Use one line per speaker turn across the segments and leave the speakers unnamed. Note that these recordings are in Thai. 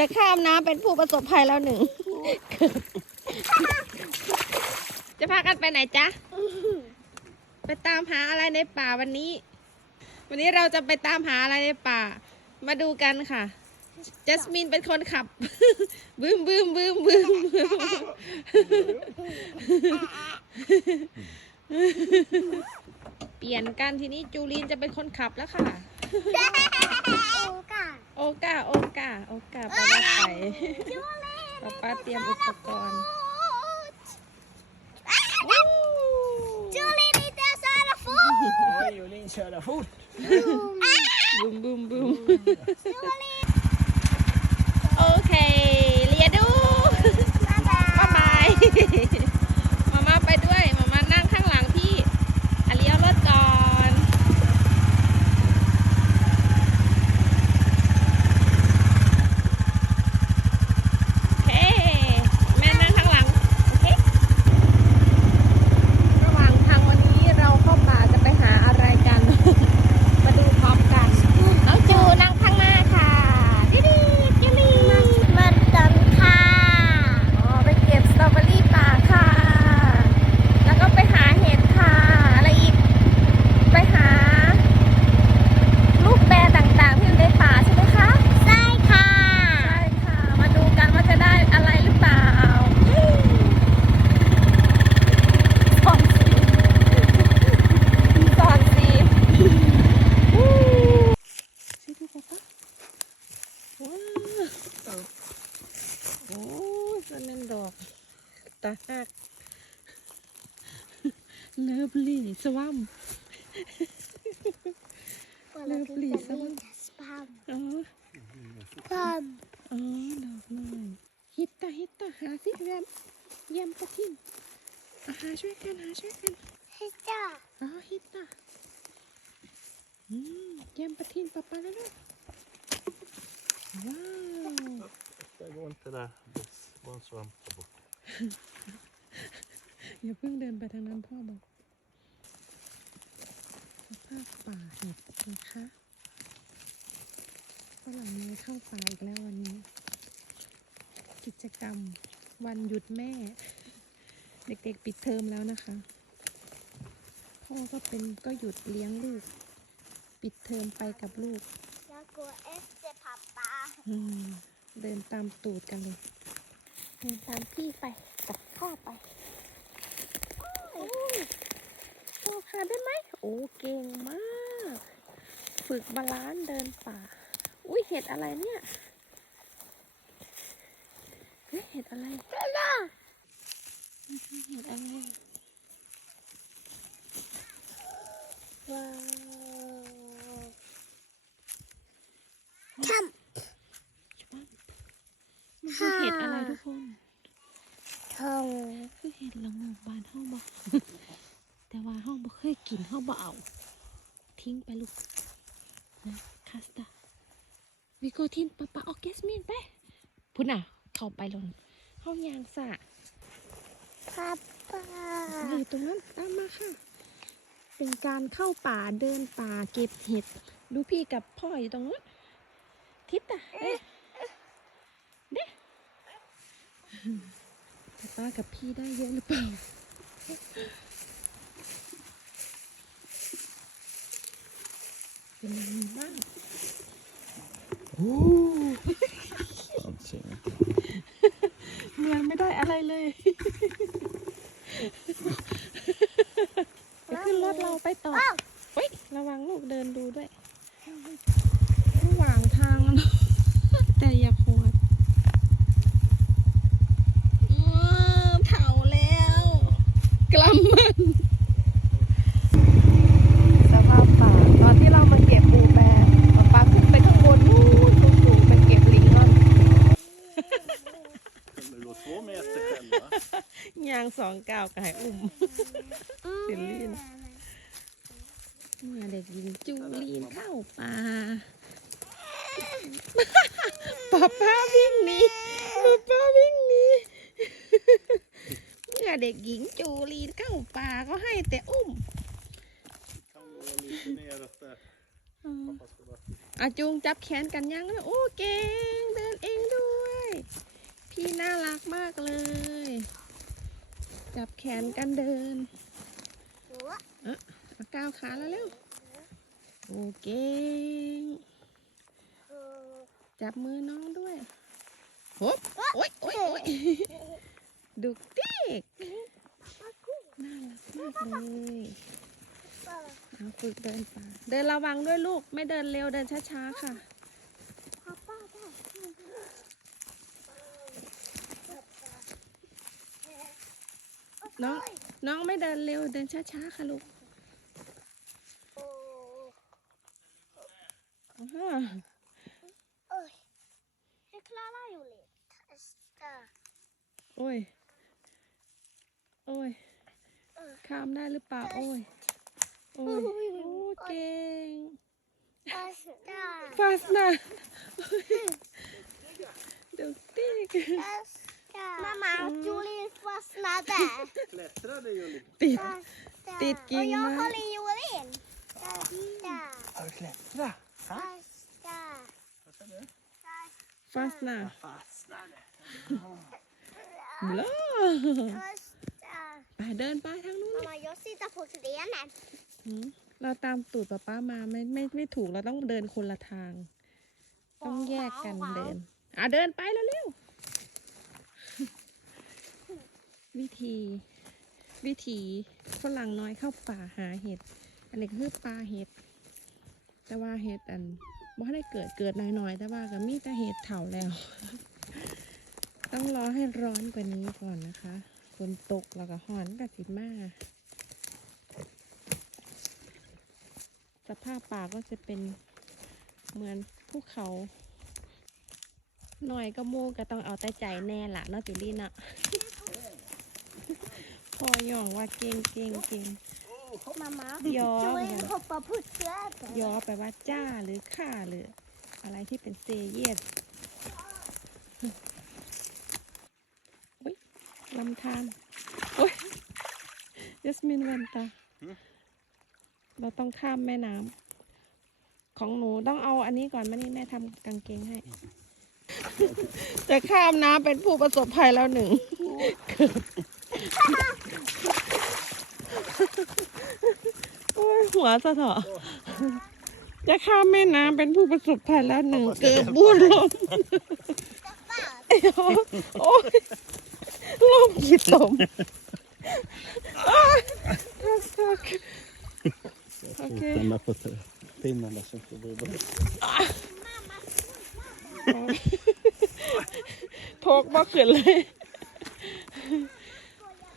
จะข้ามน้ำเป็นผู้ประสบภัยแล้วหนึ่ง จะพากันไปไหนจ๊ะ ไปตามหาอะไรในป่าวันนี้ วันนี้เราจะไปตามหาอะไรในป่า มาดูกันค่ะ จัสมินเป็นคนขับ บึ้มบึ้มบึ้มบึ้มเปลี่ยนกันทีนี้จูลีนจะเป็นคนขับแล้วค่ะ โอกาโอกาโอกาไปได้ไปป้าป้าเตรียมอุปกรณ์
Oj, Jolin köra fort.
บูมบูมบูมโอเคเลียดูบ๊ายบายมาม่าไปด้วย มาม่านั่งข้างหลังพี่อะเลี้ยวรถก่อน โอเค แม่นั่งข้างหลัง โอเค ระหว่างทางวันนี้เราเข้าป่าจะไปหาอะไรกัน มาดูพร้อมกัน น้องจูนั่งข้างหน้าค่ะดิดิจิลีอ๋อไปเก็บสตรอเบอรี่ป่าค่ะ แล้วก็ไปหาเห็ดค่ะ อะไรอีก ไปหา ลูกแบร์ต่างๆ ที่อยู่ในป่าใช่ไหมคะ ใช่ค่ะ มาดูกันว่าจะได้อะไรหรือเปล่าสอนสีสอนสีวู้ช่วยดูป๊าป๊าว้าวโอ้ยมันเป็นดอกตาหักเลิ ฟลี่สวัมอ๋ออ๋อดอกไม้ฮิตตาฮิตตาหาสิแรมเยี่ยมปะทิมอะหาช่วยกันหาช่วยกันอ๋อฮิตตาอืมเยี่ยมปะทิมปะปะแล้วลูกว้าว
Det går inte där. Det var en svamp där borta.
อย่าเพิ่งเดินไปทางนั้นพ่อบอกส ภาพป่าเห็ดนะคะฝรั่งน้อยเข้าป่าอีกแล้ววันนี้ กิจกรรมวันหยุดแม่ เด็กๆปิดเทอมแล้วนะคะ พ่อก็เป็นก็หยุดเลี้ยงลูก ปิดเทอมไปกับลูกอืมเดินตามตูดกันเลย เดินตามพี่ไปกับพ่อไปโอ้ยโอ้หาได้ไหม โอ้เก่งมาก ฝึกบาลานซ์เดินป่า อุ้ยเห็ดอะไรเนี่ยเฮ้ยเห็ดอะไรเห็ดอะไรว้าวมันคือเห็ดอะไรทุกคนคือเห็ดละงกบานห้องบ่ แต่ว่าห้องบ่เคยกินห้องบ่เอา ทิ้งไปลูกนะคาสตาวิโกทินปะปะออกเกสมินไปพุ่นอะ เข้าไปลงห้องยางสะอยู่ตรงนั้นตามมาค่ะ เป็นการเข้าป่าเดินป่าเก็บเห็ด ดูพี่กับพ่ออยู่ตรงนู้นทิศอะเอ๊ะเด้แต่ป้ากับพี่ได้เยอะหรือเปล่า เป็นยังไงบ้าง
Fanns inget.
เหมือนไม่ได้อะไรเลย สองเก้ากับให้อุ้มสิลีนมาเด็กหญิงจูลีนเข้าป่าป้าป้าวิ่งหนีป้าป้าวิ่งหนีเมื่อเด็กหญิงจูลีนเข้าป่าก็ให้แต่อุ้มอาจูงจับแขนกันยังแล้วโอ้เก่งเดินเองด้วย พี่น่ารักมากเลย จับแขนกันเดินเอาก้าวขาแล้วเร็ว โอเก่งจับมือน้องด้วยโอ๊บโอ๊ยโอ๊ยโอ๊ยดุกดิกน่ารักมากเลยเอาฝึกเดินป่าเดินระวังด้วยลูก ไม่เดินเร็วเดินช้าๆค่ะ น้องน้องไม่เดินเร็วเดินช้าๆค่ะลูกอ่า
Jag klarar ju lite. Testa.
โอ้ย โอ้ย ข้ามได้หรือเปล่า โอ้ย โอ้ย โอ้เก่ง
Testa.
ฟาสนาดุกดิก
Testa. Mamma, Julie fastnade.
Klättrade ju lite.
ติด
Testa.
Dit
Och
ging
jag
man.
håller Jolin. Testa.
Har du klättrat?
Testa.
Vad sa du?
ฟาสนา
Fastnade.
บลา
Testa.
ไปเดินไปทางนู้น
Mamma, jag sitter på grenen.
หืมเราตามตูดป้าป้ามาไม่ไม่ไม่ถูกเราต้องเดินคนละทาง ต้องแยกกันเดิน อะเดินไปแล้วเร็วๆ วิธีวิธีฝรั่งน้อยเข้าป่าหาเห็ด อันนี้คือปลาเห็ด แต่ว่าเห็ดอันบ่ได้เกิดเกิดน้อยๆแต่ว่าก็มีแต่เห็ดเถาแล้ว ต้องรอให้ร้อนกว่านี้ก่อนนะคะฝนตกแล้วก็หอนกับสิมาสภาพป่าก็จะเป็นเหมือนภูเขาหน่อยก็มูก็ต้องเอาแต่ใจแน่ละเนาะติลี่เนาะ พอย่องว่าเก่งเก่งเก่ง
Mamma,
Ja,
Jolin
men-
hoppar på trädet.
ยอแปลว่าจ้าหรือข้าหรือ อะไรที่เป็นเซเยสอุ้ยลำธารอุ้ยยัสมินวันตาเราต้องข้ามแม่น้ำของหนูต้องเอาอันนี้ก่อนมานี่แม่ทำกางเกงให้ จะข้ามน้ำเป็นผู้ประสบภัยแล้วหนึ่ง โอ้ยหัวสะเถาะจะข้ามแม่น้ำเป็นผู้ประสบภัยแล้วหนึ่งเกิดบุญลมโอ้ยลมขีดตมอ้ายทักทัก Okej.
Stanna på t- pinnarna så får du bara...
โทกบ่ขึ้นเลยทักป้าป้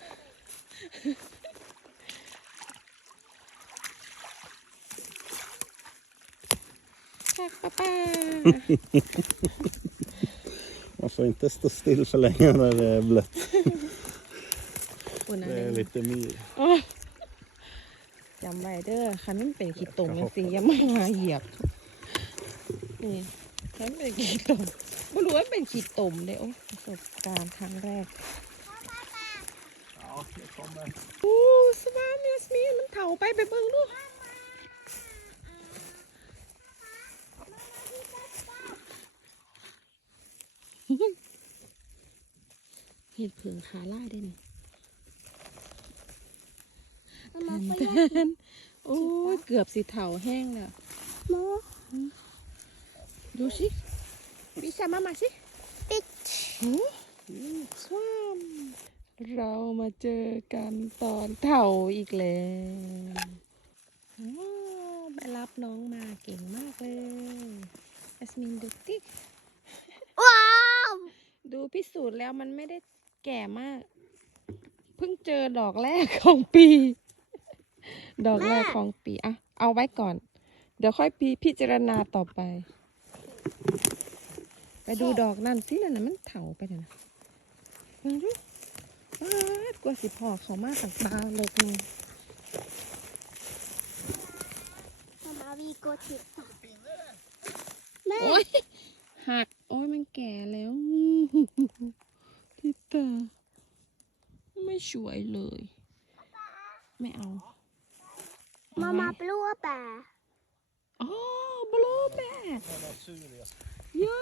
า
Man får inte stå still för länge när det är blött.
อุ่นอะ
Det
ไร
är lite myr.
จำไว้เด้อคันมันเป็นขีดตมยังสิอย่ามาหาเหยียบ นี่คันเป็นขีดตมไม่รู้ว่าเป็นขีดตมเลยโอ้ประสบการณ์ครั้งแรก
Ja, det kommer.
โอ้สวามยสมีนมันเถาไปไปเบิ่งดู เห็ดเผืองขาล่ายได้นี่
Mamma, får
เต้
jag
นโอ้ยเกือบสิเถาแห้งแล้ว
små?
ดูสิวิชามามาสิ
Bitch.
สวามเรามาเจอกันตอนเถาอีกแล้วอ้าวไปรับน้องมาเก่งมากเลยแอสมินดูติ
Wow!
ดูพิสูจน์แล้วมันไม่ได้แก่มาก เพิ่งเจอดอกแรกของปี ดอกแรกของปีอะเอาไว้ก่อน เดี๋ยวค่อยพิพิจารณาต่อไป ไปดูดอกนั่นสินั่นน่ะมันเถาไปน่ะนะมาดูว้าวกลัวสิพอเขามากต่างตาเล็กนึง
Mamma, vi går till...
โอ้ยหัก โอ้ยมันแก่แล้ว พี่ตาไม่สวยเลย ไม่เอา
Mamma, blåbär.
อ๋อบลูแบร์
Den är sur. Jag
ย่า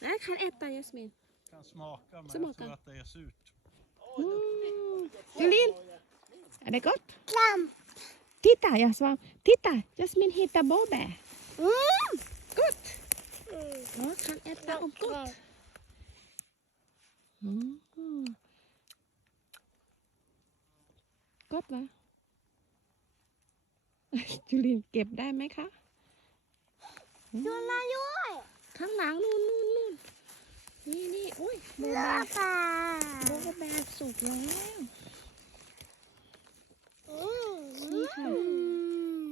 ไหนคันแอตตายัสมิน
kan smaka men
Smaka.
jag tror att det är surt.
อืม Julin, är det gott?
Klam.
Titta, jag svarar. Titta, Jasmin hittar blåbär.
Mm.
Gott! Ja, kan äta och gott. Mm. Gott va? จุลิน เก็บได้ไหมคะ
Jolla joj.
ข้างหลังนู่นนู่นนู่นนี่นี่อุ้ยโบแบก
Löpa.
โบแบกสุกแล้วนี่ค่ะ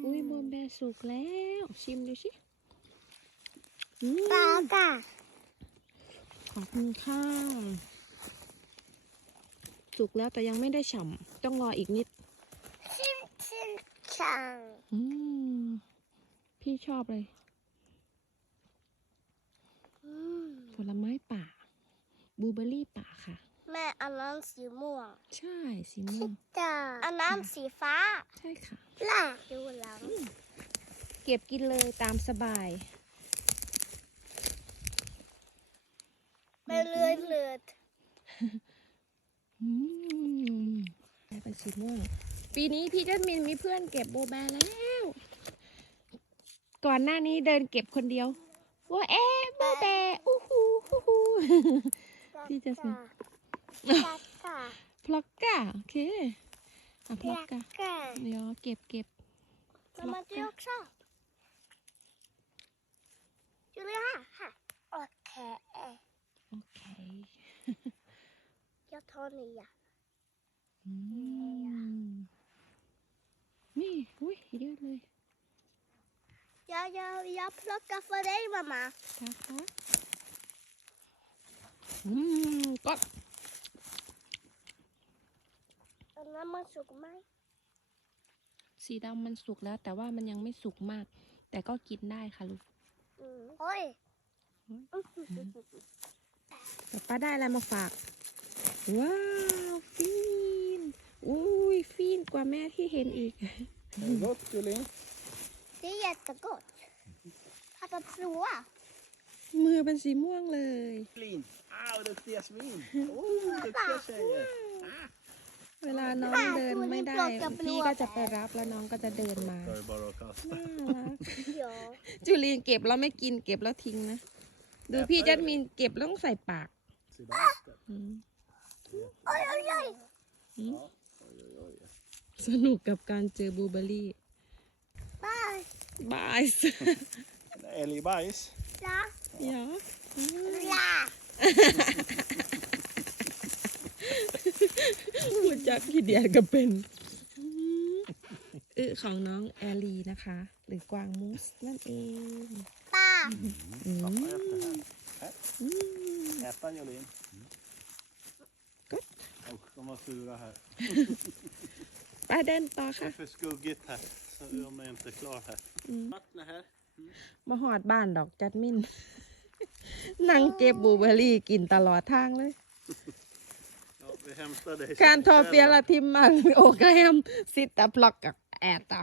อุ้ยโบแบกสุกแล้ว ชิมดูสิอืม
Baga.
ขอบคุณค่ะ สุกแล้วแต่ยังไม่ได้ฉ่ำต้องรออีกนิด
Chin chin chang.
อืมพี่ชอบเลยผลไม้ป่าบลูเบอร์รี่ป่าค่ะ
แม่อันนั้นสีม่วง
ใช่สีม่วง
จ้าอันนั้นสีฟ้า
ใช่ค่ะ
ล่ะดูหลัง
เก็บกินเลยตามสบาย
ไปเลือดเลือด
อืมได้เป็นสีม่วง ปีนี้พี่จัสมินมีเพื่อนเก็บโบแบร์แล้ว ก่อนหน้านี้เดินเก็บคนเดียวว่าเอ๊ะโบแบร์อู้หูฮู้ฮูพี่จะสิ
จักกะ
พลอกกาโอเคอะพลอกกา
กะ
เดี๋ยวเก็บเก็บ
จะมาดู också Julia här okej
โอเค
jag tar nya
อืมนี่อุ้ ยเยอะเลย
jag, jag, jag plockar för dig mamma
นะคะอืมก็
อันนั้นมันสุกไหม
สีดำมันสุกแล้ว แต่ว่ามันยังไม่สุกมาก แต่ก็กินได้ค่ะลูก
อืมโอ้ย
แต่ป้าได้อะไรมาฝาก ว้าวฟิน อุ้ยฟินกว่าแม่ที่เห็นอีก
Är det gott Julin?
det är jättegott pappa prova
มือเป็นสีม่วงเลย
Julin! Ah, vad duktig Jasmin! Oh, duktiga tjejer!
เวลาน้องเดินไม่ได้ พี่ก็จะไปรับแล้วน้องก็จะเดินมา
Då är det bara att kasta.
น่ารัก
ja
จูลีนเก็บแล้วไม่กินเก็บแล้วทิ้งนะ ดูพี่จัดมินเก็บแล้วต้องใส่ปาก
Se där ska
อืม
oj oj oj
สนุกกับการเจอบลูเบอร์รี่
bye
บาย
Älgbajs.
ja
เดี๋ยว
ja
พูดจากพี่เดียก็เป็นอือของน้องแอลลีนะคะ หรือกวางมูสนั่นเอง
pa
อืม
Pappa äter här. Här.
อืม
Äta Julin.
Gott.
Och de var sura här.
ไปเดินต่อค่ะ
För skuggigt här. Så de är inte klar här.
Mm.
Vattnet här.
มาหอดบ้านดอกจัดมิน นั่งเก็บบลูเบอร์รี่กินตลอดทางเลย
Ja, vi hämtar dig.
การทอ
sen
เฟีย
ikväll.
ละทิมมันโอเคมสิตาพลอกกับแอตา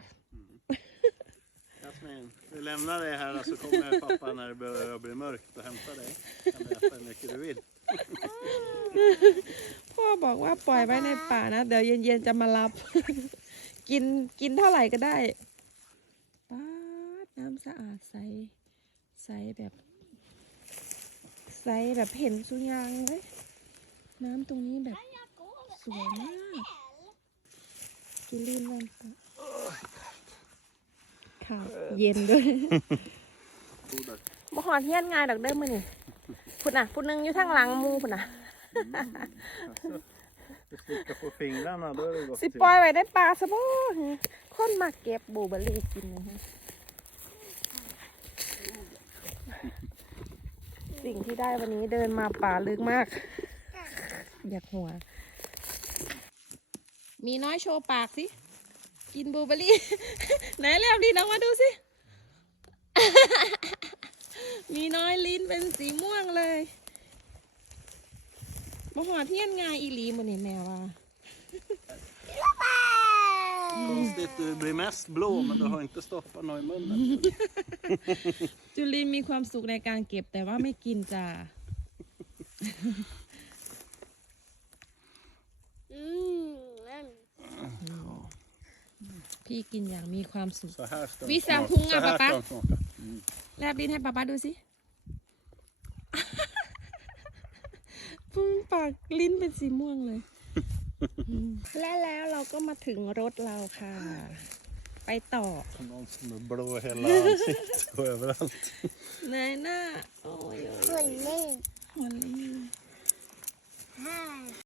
Jasmin, vi lämnar dig här och så kommer pappa när det börjar bli mörkt och hämtar dig. Kan du äta hur mycket du vill.
พ่อบอกว่าปล่อยไว้ในป่านะ เดี๋ยวเย็นๆจะมารับ กินกินเท่าไหร่ก็ได้ป้าดน้ำสะอาดใส ใสแบบ ใสแบบเห็นสุยางเลย น้ำตรงนี้แบบสวยมากจุลินวันค่ะค่ะเย็นด้วย
Goda.
บ่หอดเฮียนง่ายดอกเด้อมื้อนี่ พุ่นน่ะพุ่นหนึงอยู่ทางหลังหมูพุ่นน่ะ
Du slickar på fingrarna, då är det gott.
สิปล่อยไว้ได้ปลาซะบ่คนมาเก็บบลูเบอร์รี่กินนะฮะสิ่งที่ได้วันนี้เดินมาป่าลึกมาก อยากหัว มีน้อยโชว์ปากสิ กินบลูเบอร์รี่ ไหนเรียบดีน้องมาดูสิ มีน้อยลิ้นเป็นสีม่วงเลยบ่หอดเทียนงายอีหลีมันนี่แม่ว่า
Konstigt, du blir mest blå men du har inte stoppat något i munnen.
จุลินมีความสุขในการเก็บแต่ว่าไม่กินจ้า
mm
พี่กินอย่างมีความสุข
Så här ska de
Visa
smaka.
tunga,
Så här
pappa.
ska de smaka.
แลบลิ้นให้ป๊าป๊าดูสิพุ่งปากลิ้นเป็นสีม่วงเลยอืมและแล้วเราก็มาถึงรถเราค่ะ ไปต่อ
Som någon som är blå i hela ansiktet och överallt.
เหนื่อยหน้าโอ้ยโอ้ย
หุ่นนี่
หัวลี
ห้า